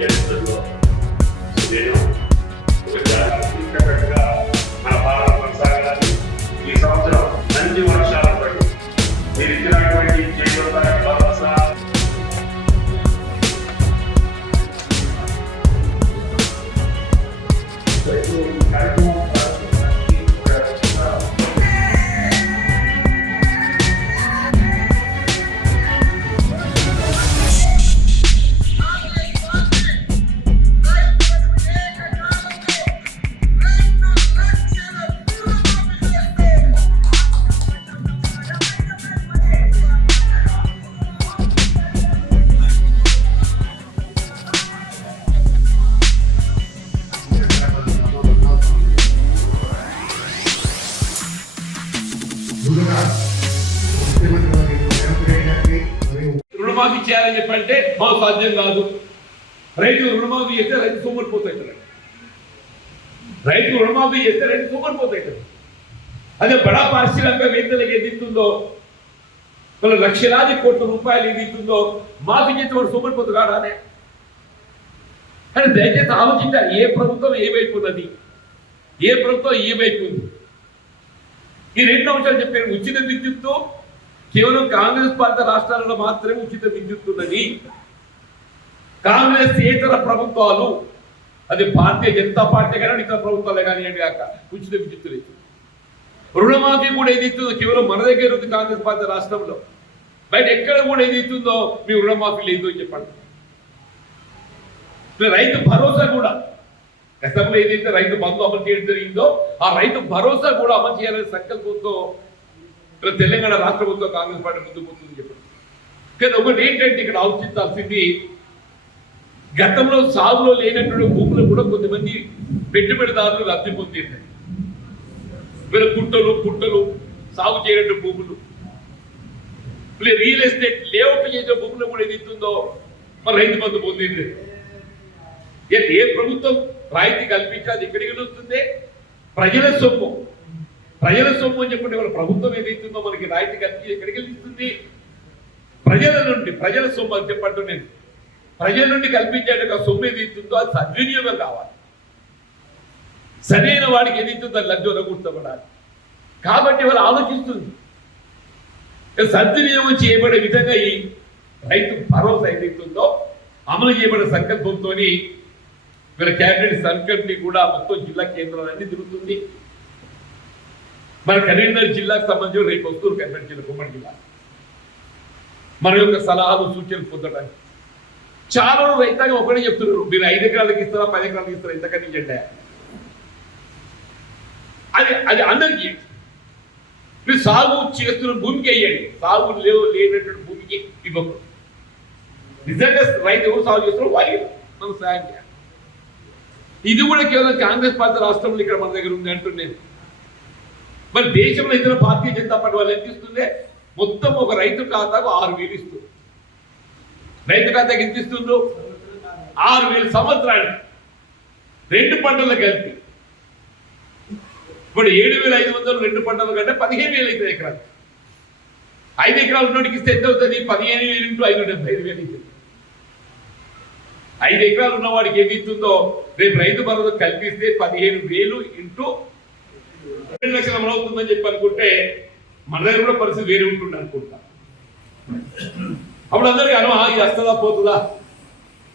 చరిత్రలో నేను ఒక జాతీయకట్టుగా మన పాలన కొనసాగాలి. ఈ సంవత్సరం మంచి వర్షాలతో మీరు ఇచ్చినటువంటి చేయూత భరోసా రుణమాఫీ చేయాలని చెప్పంటే మాకు సాధ్యం కాదు. రైతు రుణమాఫీ చేస్తే రైతు సోమరిపోతాయి. రైతు రుణమాఫీ చేస్తే రైతు సోమరిపోతాయి. అదే బడా పారిశ్రామికవేత్తలకు ఏదిస్తుందో వాళ్ళ లక్షలాది కోట్ల రూపాయలు ఏదిస్తుందో మాఫీ చేస్తే వాడు సోమరిపోతు కాడానే. కానీ దయచేసి ఆలోచించాలి, ఏ ప్రభుత్వం ఏమైపోతుంది, ఏ ప్రభుత్వం ఏమైపోయింది. ఈ రెండు అంశాలు చెప్పారు. ఉచిత విద్యుత్తు కేవలం కాంగ్రెస్ పాలిత రాష్ట్రాలలో మాత్రమే ఉచిత విద్యుత్ ఉన్నది. కాంగ్రెస్ ఇతర ప్రభుత్వాలు, అది భారతీయ జనతా పార్టీ కానీ ఇతర ప్రభుత్వాలే కానివ్వండి కాక ఉచిత విద్యుత్ లేదు. రుణమాఫీ కూడా ఏది ఇస్తుందో కేవలం మన దగ్గర ఉంది కాంగ్రెస్ పాలిత రాష్ట్రంలో. బయట ఎక్కడ కూడా ఏది ఇస్తుందో మీ రుణమాఫీ లేదు అని చెప్పండి. రైతు భరోసా కూడా గతంలో ఏదైతే రైతు బంధు అమలు చేయడం జరిగిందో ఆ రైతు భరోసా కూడా అమలు చేయాలనే సంకల్పంతో తెలంగాణ రాష్ట్ర ప్రభుత్వం కాంగ్రెస్ పార్టీ ముందుకు పోతుందని చెప్పారు. కానీ ఒకటి ఏంటంటే ఇక్కడ ఆలోచించాల్సింది, గతంలో సాగులో లేనటువంటి భూములు కూడా కొంతమంది పెట్టుబడిదారులు లబ్ధి పొందింది. వీళ్ళ పుట్టలు సాగు చేయనట్టు భూములు, రియల్ ఎస్టేట్ లేఅవుట్ చేసే భూములు కూడా ఏది ఇస్తుందో మరి రైతు బంధు పొందింది. ఏ ప్రభుత్వం రాయితీ కల్పించాలి ఎక్కడికి వస్తుంది? ప్రజల సొమ్ము అని చెప్పండి. వాళ్ళ ప్రభుత్వం ఏదైతుందో మనకి రాయితీ కల్పించి ఎక్కడికి వెళ్తుంది? ప్రజల నుండి. ప్రజల సొమ్ము అని చెప్పండి. నేను ప్రజల నుండి కల్పించేట సొమ్ము ఏదైతుందో అది సద్వినియోగం కావాలి. సరైన వాడికి ఏదైతుందో అది లబ్ధి కూర్చోబడాలి. కాబట్టి వాళ్ళు ఆలోచిస్తుంది సద్వినియోగం చేయబడే విధంగా ఈ రైతు భరోసా ఏదైతుందో అమలు చేయబడే సంకల్పంతో వీళ్ళ క్యాబినెట్ సంకల్పని కూడా మొత్తం జిల్లా కేంద్రాలన్నీ తిరుగుతుంది. మన కరీంనగర్ జిల్లాకు సంబంధించి రేపు వస్తున్నారు కరీంనగర్ జిల్లా, ఉమ్మడి జిల్లా. మన యొక్క సలహాలు సూచనలు పొందడానికి చాలా రైతాంగం ఒకటే చెప్తున్నారు, మీరు 5 ఎకరాలకు ఇస్తారా 10 ఎకరాలకు ఇస్తారా ఇంతకని చెడ్డా. అది అందరికీ మీరు సాగు చేస్తున్న భూమికి వేయండి, సాగు లేనటువంటి భూమికి ఇవ్వకూడదు. నిజంగా రైతు ఎవరు సాగు చేస్తున్నారో వారికి మనం సాయం చేయాలి. ఇది కూడా కేవలం కాంగ్రెస్ పార్టీ రాష్ట్రంలో ఇక్కడ మన దగ్గర ఉంది అంటున్నాను. మరి దేశంలో ఇతర భారతీయ జనతా పార్టీ వాళ్ళు ఎంత ఇస్తుందే? మొత్తం ఒక రైతు ఖాతాకు 6,000 ఇస్తుంది. రైతు ఖాతాకి ఎంత ఇస్తుందో 6,000 సంవత్సరానికి 2 పంటలు కలిపి. ఇప్పుడు 7,500 2 పంటలు కంటే 15,000 అవుతుంది ఎకరాలు. 5 ఎకరాలు ఉన్నోడికి ఇస్తే ఎంత అవుతుంది? 15,000 × 5 75,000 అవుతుంది. 5 ఎకరాలు ఉన్నవాడికి ఏది ఇస్తుందో రేపు రైతు భరోసా కల్పిస్తే 15,000 × 2 లక్షలు అమలవుతుందని చెప్పి అనుకుంటే మన దగ్గర కూడా పరిస్థితి వేరే ఉంటుంది అనుకుంటా. అప్పుడు అందరికీ ఇది వస్తుందా పోతుందా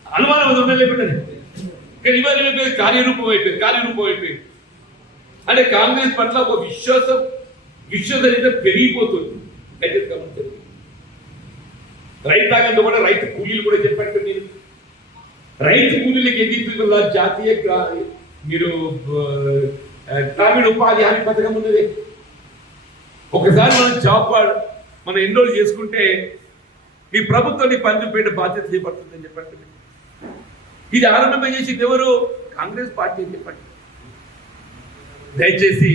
అనుమానం ఉండలేకపోయింది. కానీ ఇవాళ కార్యరూపం అయిపోయింది. అంటే కాంగ్రెస్ పట్ల ఒక విశ్వసనీయత పెరిగిపోతుంది. రైతాంగంతో కూడా రైతు కూలీలు కూడా చెప్పండి. మీరు రైతు కూలీలకు ఎదుగుతున్న జాతీయ మీరు గ్రామీణ ఉపాధి హామీ పథకం ఉన్నది. ఒకసారి మనం జాబ్ మనం ఎన్రోల్ చేసుకుంటే ఈ ప్రభుత్వాన్ని పనిచేపేట బాధ్యత చేపడుతుందని చెప్పండి. ఇది ఆరంభంగా చేసింది ఎవరు? కాంగ్రెస్ పార్టీ అని చెప్పండి. దయచేసి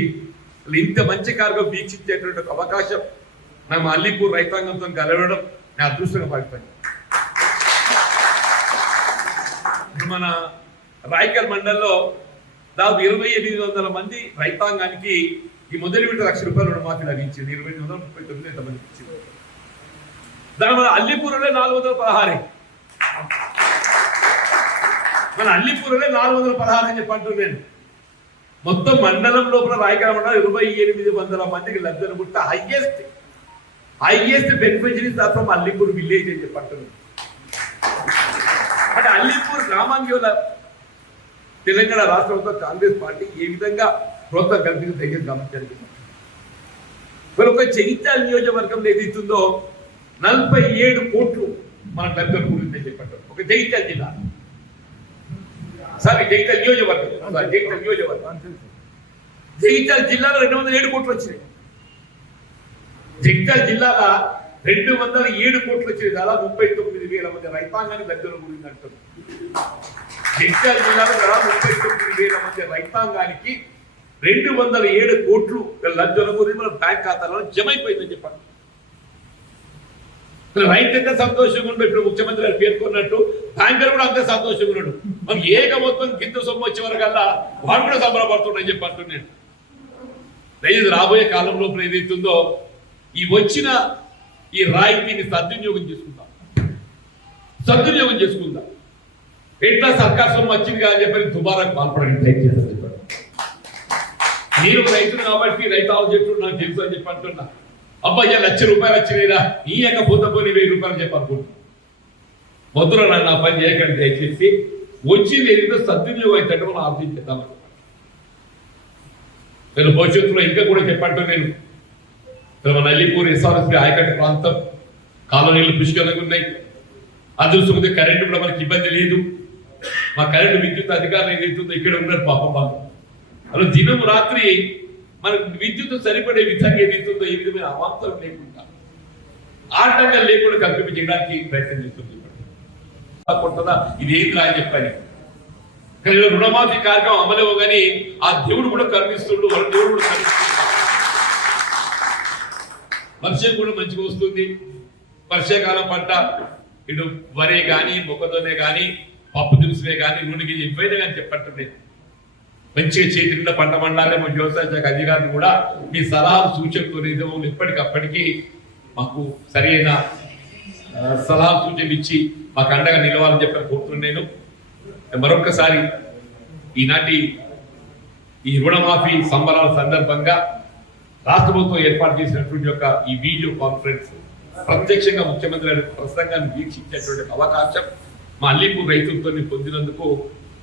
ఇంత మంచి కార్యక్రమం వీక్షించేటువంటి ఒక అవకాశం మనం అల్లీపూర్ రైతాంగంతో కలవడం నా అదృష్టంగా పడిపోయింది. మన రాయకల్ మండల్లో దాదాపు 2,800 మంది రైతాంగానికి ఈ మొదటి విడత ₹1,00,000 రుణమాఫీ లభించింది. 2,839 ఎంతమందికి ఇచ్చింది. దాని వల్ల అల్లీపూర్లో 416. మన అల్లిపూర్లోనే 416 అని చెప్పి అంటున్నాను. మొత్తం మండలం లోపల రాయకల్ మండలం 2800 మందికి లబ్ధులు పుట్ట highest beneficiaries from Allipur village అని చెప్పి అంటున్నాను. అంటే అల్లిపూర్ గ్రామానికి తెలంగాణ రాష్ట్ర ప్రభుత్వం కాంగ్రెస్ పార్టీ ఏ విధంగా ప్రోత్సాహం కల్పించిన దగ్గర గమనించండి. మరి ఒక జగిత్యాల నియోజకవర్గంలో ఏదైతుందో 47 కోట్లు మన లబ్ధుల గురించి చెప్పారు. ఒక జగిత్యాల జిల్లా జగిత్యాల నియోజకవర్గం జగిత్యాల జిల్లాలో 207 కోట్లు వచ్చినాయి. జగిత్యాల జిల్లాలో 207 కోట్లు వచ్చినాయి. దాదాపు 39,000 మంది రైతాంగాన్ని లబ్ధుల గురించి అంటారు. జగిత్యాల జిల్లాలో దాదాపు 39,000 మంది రైతాంగానికి 207 కోట్లు లబ్ధుల గురించి మన బ్యాంక్ ఖాతాలో జమ అయిపోయిందని చెప్పారు. రైతు ఎంత సంతోషంగా ఉండడు. ఇప్పుడు ముఖ్యమంత్రి గారు పేర్కొన్నట్టు బ్యాంకర్ కూడా అంతే సంతోషంగా ఉన్నాడు. మనకి ఏక మొత్తం కింద సొమ్ము వచ్చే వరకల్లా వాడు కూడా సంబరపడుతున్నాడని చెప్పి అంటున్నాను. దయచేసి రాబోయే కాలంలో ఏదైతుందో ఈ వచ్చిన ఈ రాయితీని సద్వినియోగం చేసుకుందాం. ఎట్లా సర్కార్ సొమ్ము వచ్చింది అని చెప్పి దుబారాకు పాల్పడండి దయచేసి చెప్పారు. నేను రైతును కాబట్టి రైతు ఆలోచన నాకు తెలుసు అని చెప్పి అంటున్నా. అబ్బాయి ₹1,00,000 వచ్చినాయిరా ఈయకపోతే పోనీ ₹1,000 చెప్పనుకుంటున్నా. మొదలు నా పని చేయకండి దయచేసి. వచ్చింది ఏదో సద్వినియోగం అయితే మనం ఆలోచించేద్దాం. నేను భవిష్యత్తులో ఇంకా కూడా చెప్పంటూ నేను మన అల్లిపూర్ ఎస్ఆర్ఎస్పీ ఆయకట్టు ప్రాంతం కాలనీలు పుష్కలంగా ఉన్నాయి. అదృష్టం కరెంటు కూడా మనకి ఇబ్బంది లేదు. మా కరెంటు విద్యుత్ అధికారులు ఏదైతుందో ఇక్కడ ఉన్నారు పాపం వాళ్ళు. అలా దినం రాత్రి మనకు విద్యుత్ సరిపడే విధంగా ఏదైతుందో ఏ విధమైన అవాంతరం లేకుండా ఆటంకం లేకుండా కల్పించడానికి ప్రయత్నం చేస్తుంది. ఇది ఏంటి అని చెప్పాను. కానీ రుణమాఫీ కార్యక్రమం అమలేవో కానీ ఆ దేవుడు కూడా కరుణిస్తుండు. వాళ్ళ దేవుడు కూడా కరుణిస్తుండు. వర్షం కూడా మంచిగా వస్తుంది. వర్షాకాలం పంట ఇటు వరే కానీ మొక్కతోనే కానీ పప్పు దినుసులే కానీ నూనెకి ఎప్పుడైనా కానీ చెప్పట్టు మంచిగా చేతి నిండా పంట మండాలే. మా వ్యవసాయ శాఖ అధికారులు కూడా మీ సలహాలు సూచనలు ఎప్పటికప్పటికీ మాకు సరైన సలహా సూచనలు ఇచ్చి మాకు అండగా నిలవాలని చెప్పి కోరుతున్నాను. మరొక్కసారి ఈనాటి ఈ రుణమాఫీ సంబరాల సందర్భంగా రాష్ట్ర ప్రభుత్వం ఏర్పాటు చేసినటువంటి యొక్క ఈ వీడియో కాన్ఫరెన్స్ ప్రత్యక్షంగా ముఖ్యమంత్రి గారి ప్రసంగాన్ని వీక్షించేటువంటి అవకాశం మా అల్లిపూర్ రైతులతో పొందినందుకు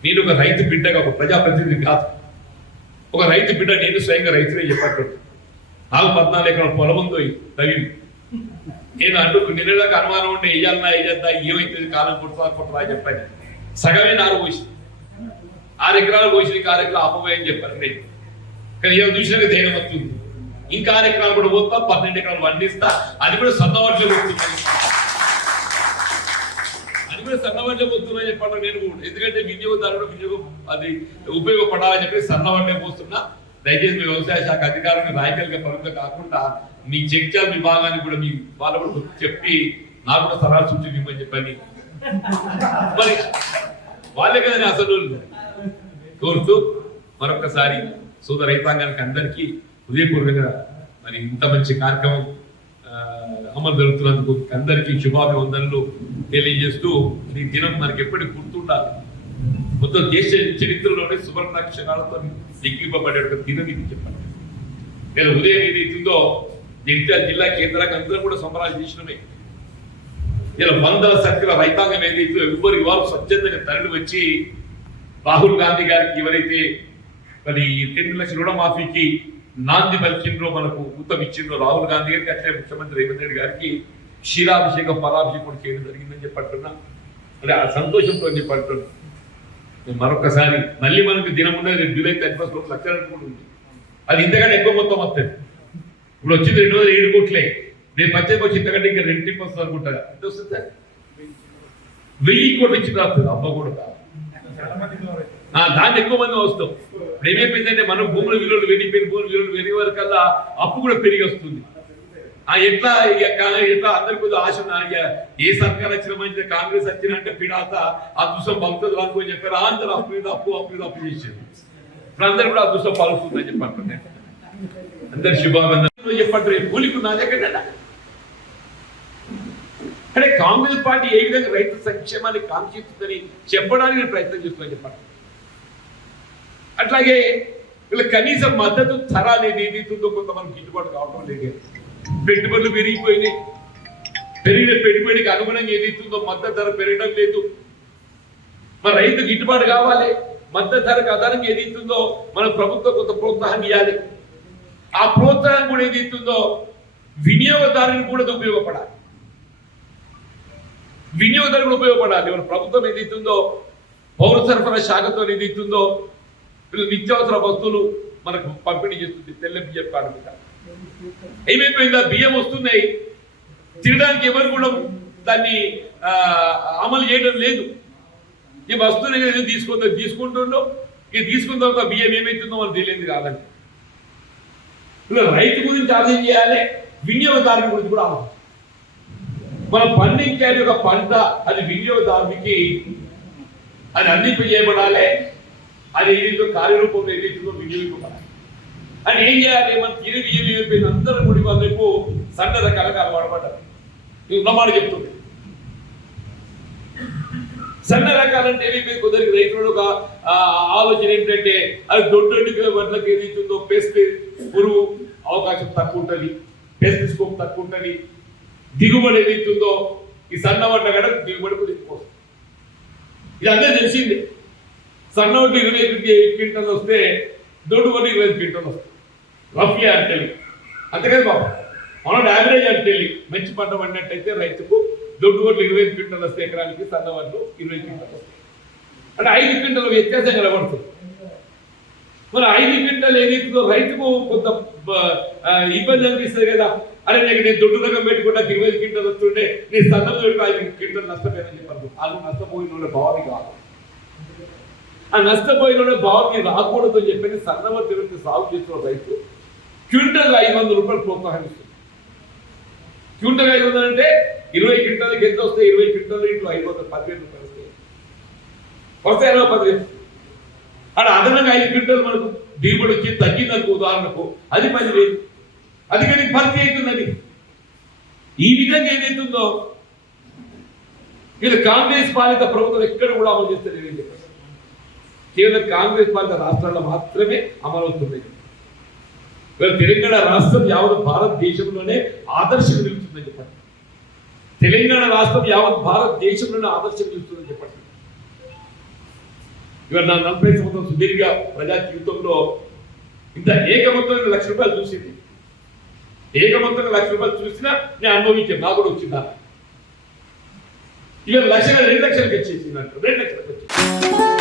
నేను ఒక రైతు బిడ్డగా, ఒక ప్రజాప్రతినిధి కాదు, ఒక రైతు బిడ్డ, నేను స్వయంగా రైతులే చెప్పట్టు. నాకు 14 ఎకరాల పొలం ఉందో రవి. నేను అంటూ నిన్నదాకా అనుమానం ఉంటే వేయాలన్నా ఏమైతుంది కాలం కొట్టురా చెప్పాను. సగమే నారు పోసి 6 ఎకరాలు పోసి 6 ఎకరాలు ఆపబోయని చెప్పాను నేను. కానీ ఏదో చూసినాక ధైర్యం వస్తుంది. ఇంకా 6 ఎకరాలు కూడా పోతా, 12 ఎకరాలు పండిస్తా. అది కూడా సన్నవాటిలో పోతున్నాయి. అది కూడా సన్నవాటిలో పోతున్నాయి చెప్పండి నేను కూడా. ఎందుకంటే వినియోగం అది ఉపయోగపడాలని చెప్పి సన్నవాటిలో పోతున్నా. దయచేసి మీ వ్యవసాయ శాఖ అధికారులకు రాయకల్గా పరుగా కాకుండా మీ జగిత్యాల విభాగానికి కూడా మీ వాళ్ళు కూడా చెప్పి నాకు కూడా సలహా సూచనలు ఇవ్వని చెప్పని మరి వాళ్ళే కదని అసలు కోరుతూ మరొకసారి సోదర రైతాంగానికి అందరికీ హృదయపూర్వకంగా మరి ఇంత మంచి కార్యక్రమం అమలు జరుగుతున్నందుకు అందరికీ శుభాభివందనలు తెలియజేస్తూ ఈ దినం మనకి ఎప్పటికీ గుర్తుండాలి. మొత్తం దేశ చరిత్రలోనే సువర్ణాక్షరాలతో లిఖింపబడే ఒక దినం ఇది చెప్పండి. నేను ఉదయం ఏదైతుందో జగిత్యాల జిల్లా కేంద్రంగా అందరూ కూడా సంబరాలు చేసినమే. ఇలా 100 సంఖ్యల రైతాంగం ఏదైతే ఎవరు వారు స్వచ్ఛందంగా తరలి వచ్చి రాహుల్ గాంధీ గారికి ఎవరైతే మరి 2 లక్షల రుణమాఫీకి నాంది పలికిండ్రో, మనకు ఉత్తమ ఇచ్చిండ్రో రాహుల్ గాంధీ గారికి, అట్లే ముఖ్యమంత్రి రేవంత్ రెడ్డి గారికి క్షీరాభిషేకం ఫలాభిషేకం చేయడం జరిగిందని చెప్పంటున్నా. అంటే ఆ సంతోషంతో చెప్పంటున్నా. మరొకసారి మళ్ళీ మనకు దినం ఉన్నది జూలై 31 లక్షలు కూడా ఉంది. అది ఇంతకంటే ఎక్కువ మొత్తం వస్తుంది. ఇప్పుడు వచ్చింది 207 కోట్లే. నేను పచ్చకి వచ్చి ఇంతకంటే ఇంకా రెండింటికి వస్తుంది అనుకుంటాను. ఎంత వస్తుంది సార్? 1000 కోట్లు ఇచ్చిన వస్తుంది. అబ్బా కూడా దాన్ని ఎక్కువ మంది వస్తాం. ఇప్పుడు ఏమైపోయిందంటే మన భూముల విలువలు పెరిగిపోయిన భూముల విలువలు పెరిగే వరకల్లా అప్పు కూడా పెరిగి వస్తుంది. ఎట్లా అందరికి కొద్దిగా ఆశ ఏ సర్కార్ వచ్చిన మంచిది, కాంగ్రెస్ వచ్చినంటే పిడాత ఆ దుష్టం పలుకుతుంది అనుకోని చెప్పారు. అందరూ అప్పు చేసేది. ఇప్పుడు అందరు కూడా ఆ దుష్టం పలుకుతుందని చెప్పంటున్నాను. అందరు శుభాభివందనలు చెప్పంటారు. కూలికి నా దగ్గర అంటే కాంగ్రెస్ పార్టీ ఏ విధంగా రైతు సంక్షేమాన్ని కాంక్షిస్తుందని చెప్పడానికి నేను ప్రయత్నం చేస్తున్నా చెప్పండి. అట్లాగే వీళ్ళ కనీస మద్దతు ధర అనేది ఏదైతుందో కొంతమంది గిట్టుబాటు కావడం లేదు. పెట్టుబడులు పెరిగిపోయినాయి. పెరిగిన పెట్టుబడికి అనుగుణంగా ఏదైతుందో మద్దతు ధర పెరగడం లేదు. మన రైతు గిట్టుబాటు కావాలి. మద్దతు ధరకు అదనంగా ఏదైతుందో మన ప్రభుత్వం కొంత ప్రోత్సాహం ఇవ్వాలి. ఆ ప్రోత్సాహం కూడా ఏదైతుందో వినియోగదారుని కూడా ఉపయోగపడాలి. వినియోగదారులు ఉపయోగపడాలి. మన ప్రభుత్వం ఏదైతుందో పౌర సరఫరా శాఖతో ఏదైతుందో నిత్యావసర వస్తువులు మనకు పంపిణీ చేస్తుంది. తెల్ల బియ్యం కార్డు మీద ఏమైపోయిందా, బియ్యం వస్తున్నాయి, తినడానికి ఎవరు కూడా దాన్ని అమలు చేయడం లేదు. ఈ వస్తువులు తీసుకుంటుండో ఇది తీసుకున్న తర్వాత బియ్యం ఏమైతుందో మనం తెలియదు కాదండి. ఇలా రైతు గురించి ఆలోచన చేయాలి, వినియోగదారుని గురించి కూడా ఆలోచన. మనం పండించే ఒక పంట అది వినియోగదారునికి అది అందింపజేయబడాలి. అది ఏదైతే కార్యరూపంలో ఏదైతుందో వినియోగింపబడాలి. అని ఏం చేయాలి, మన తిరిగి బియ్యం ఏమైపోయింది అందరూ ముడి వాళ్ళకు సన్న రకాలుగా వాడబడ్డారు. ఇది ఉన్నమాట చెప్తుంది. సన్న రకాలంటే ఏమైపోయింది, కొందరికి రైతులు ఒక ఆలోచన ఏంటంటే అది దొడ్డు వడ్లకి ఏదైతుందో పెస్ట్ పురుగు అవకాశం తక్కువ ఉంటుంది, పెస్ట్ స్కోప్ తక్కువ ఉంటుంది, దిగుబడి ఏదైతుందో ఈ సన్న వడ్ల కడ దిగుబడి ఎక్కువ వస్తుంది. ఇది అంతే తెలిసింది. సన్న వడ్లు 20 క్వింటల్ వస్తే దొడ్డు వడ్లు 20 క్వింటల్ వస్తుంది. రఫ్యా అంటే అంతేకాదు బాబు, మనం యావరేజ్ అంటే మంచి పంట పడినట్టయితే రైతుకు దొడ్డు వడ్లు 25 క్వింటల్ వస్తే ఎకరానికి, సన్న వడ్లు 20 క్వింటల్ వస్తాయి. అంటే 5 క్వింటల్ వ్యత్యాసం కనబడుతుంది. మరి 5 క్వింటల్ ఏదైతుందో రైతుకు కొంత ఇబ్బంది అనిపిస్తుంది కదా. అరే నేను దొడ్డు రకం పెట్టుకుంటా 20 క్వింటల్ వస్తుండే, నేను సన్న 5 క్వింటల్ నష్టపోయానని చెప్పారు. అది నష్టపోయిన భావన కాదు. ఆ నష్టపోయిన భావన రాకూడదు అని చెప్పి సన్న వడ్లు సాగు చేస్తున్న రైతు క్వింటల్ 500 రూపాయలు ప్రోత్సాహిస్తుంది. క్వింటల్ 500 అంటే 20 క్వింటల్కి ఎంత వస్తాయి? 20 క్వింటల్ ఇంట్లో 500 10,000 రూపాయలు వస్తాయి. వస్తాయి 10,000. అక్కడ అదనంగా 5 క్వింటల్ మనకు దిగుబడి వచ్చి తగ్గిందనుకో, ఉదాహరణకు అది 10,000. అది కానీ భర్తీ అవుతుందని ఈ విధంగా ఏదైతుందో వీళ్ళు కాంగ్రెస్ పాలిత ప్రభుత్వం ఎక్కడ కూడా అమలు చేస్తారు. కేవలం కాంగ్రెస్ పాలిత రాష్ట్రాల్లో మాత్రమే అమలవుతుంది. తెలంగాణ రాష్ట్రం యావత్ భారతదేశంలోనే ఆదర్శం నిలుస్తుందని చెప్పండి. తెలంగాణ రాష్ట్రం యావత్ భారతదేశంలోనే ఆదర్శం నిలుస్తుందని చెప్పండి. ఇవాళ నా 40 సంవత్సరం సుదీర్ఘ ప్రజా జీవితంలో ఇంత ఏకమంతమైన ₹1,00,000 చూసింది. ఏకమంతంగా ₹1,00,000 చూసినా నేను అనుభవించాను. నాకు కూడా వచ్చిందా ఇవాళ 1,00,000 2 లక్షలకు వచ్చేసింది. 2 లక్షలకు వచ్చేసింది.